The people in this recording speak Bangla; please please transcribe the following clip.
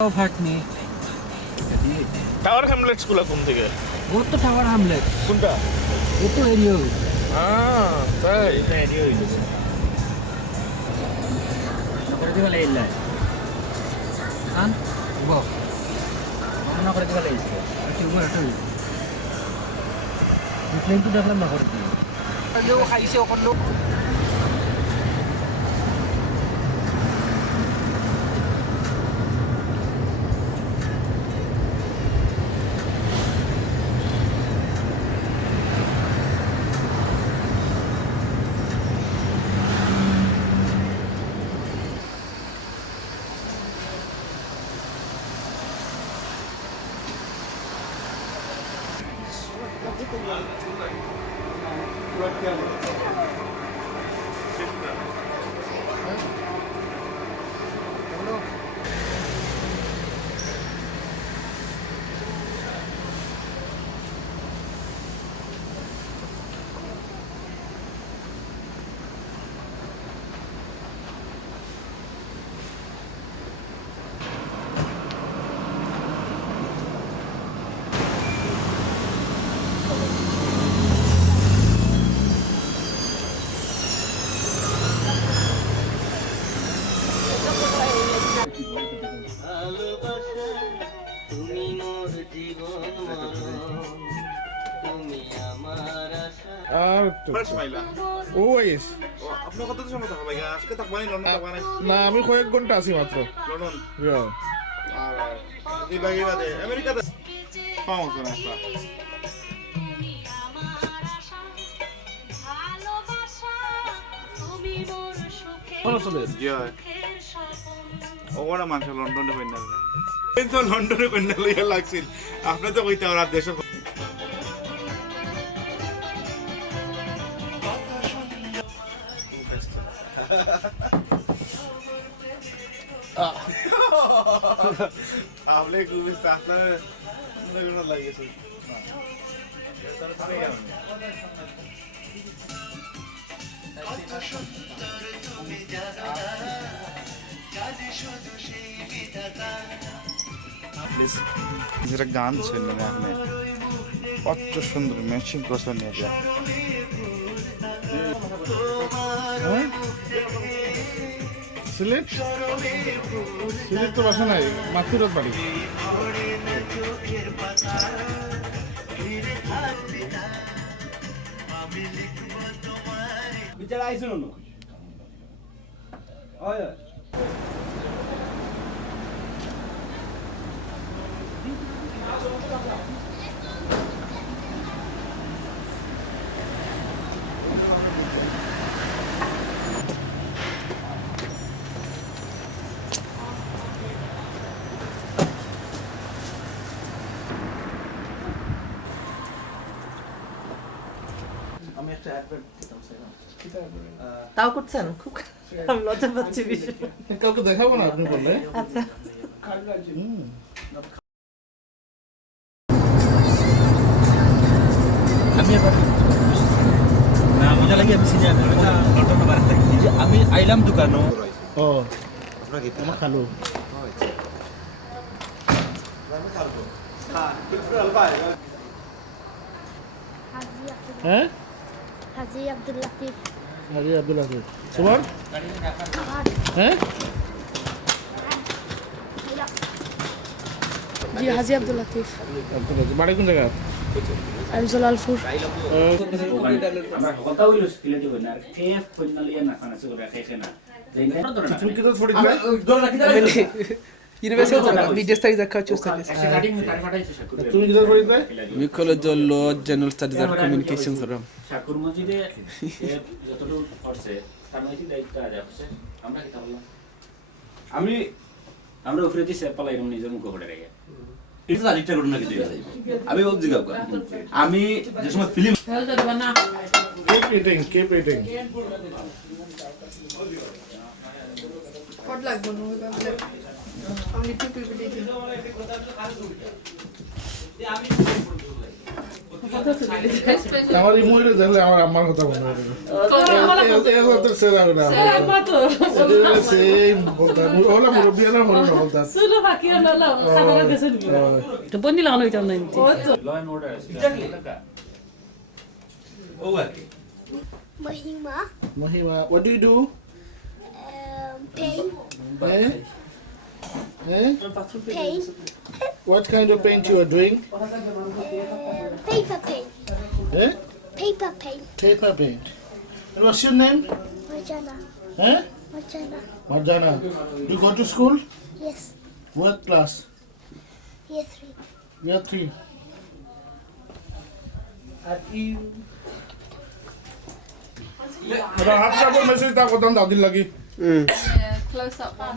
ফাটনি টাওয়ার হ্যামলেটস গুলো কোন থেকে? ও তো টাওয়ার হামলেট কোনটা? ও তো এরিয়া তাই এরিয়া হইল নকরে দিবা লাইলা আন বো নকরে দিবা লাইছে আচ্ছা উপর এটা হইল দেখলেন তো দেখলাম নকরে দিবা লোক খাইছে ওখান লোক আপনার কত সময় থাকবে ভাই? আজকে থাকবেন লন্ডন থাকবেন? না আমি কয়েক ঘন্টা আছি মাত্র লন্ডন Yeah. আর এই বাকি বাদে আমেরিকাতে পাওয়া যায় না একটা ভালো চলে জয় ওরা মানুষ লন্ডনে কইনা কিন্তু লন্ডনে কইনা লইয়া লাগছিল আপনি তো কইতে আর দেশের আপনি খুবই আপনার মনে কোনো লাগিয়েছে যেটা গান ছিল না আপনি কত সুন্দর ম্যাচিং করে নিয়ে যায় সিলেট সিলেট তো বাসা নাই মাতৃরত বাড়ি বিচার আইছিল না হয় আমি একটা অ্যাডভার্ট দিতাম স্যার তাও করছেন খুব আমি লজ্জা পাচ্ছি বিষয় কাউকে দেখাবো না আপনি বললে আচ্ছা আমি এবার না মজা লাগে আমি সিনিয়র লন্ডন বার থাকি যে আমি আইলাম দোকানো ও আমার খালু হ্যাঁ হাজি আব্দুল লতিফ হাজি আব্দুল হাফিজ তোমার হ্যাঁ জি হাজি আব্দুল লতিফ আব্দুল হাফিজ বাড়ি কোন জায়গা আমি জলালপুর আমরা কথা হইলো সিলেটি হই না আর কেফ কইনা লিয়া না খানা সুরা খাইছে না তুমি কি তো ফড়ি দিবে ইউনিভার্সিটি দেখা চুস্তা একটা কাটিং কাটি ফাটাইছে শাকুর তুমি কি তো ফড়ি দিবে We college law general studies and communication program. Shakur মসজিদে যতটুকু করছে তার মধ্যে দায়িত্ব আদায় করছে আমরা কি বললাম আমরা উপরে দিছে পালাই এরকম নিজের মুখ করে রেখে এটা তো আরেকটা ঘটনা কিন্তু আমি বলছি কাউকে আমি যে সময় ফিল্ম keep eating কত লাগবে আমি একটু পিপিটি আমার এই ময়ূরে দেখলে আমার আম্মার কথা মনে হয় এগুলো সেরা হবে না সেম বলতা ওলা মুরব্বী না মনে না বলতা বন্দি লাগানো হইতাম না ল অ্যান্ড অর্ডার আছে ও আর কি Mahima. Mahima, what do you do? Paint. Eh? Eh? Paint. What kind of paint you are doing? Paper paint. Eh? Paper paint. Paper paint. And what's your name? Marjana. Eh? Marjana. Marjana. You go to school? Yes. What class? Year 3. Year 3. Ada hapsa ko message ta ko tan dadin lagi. Close up one.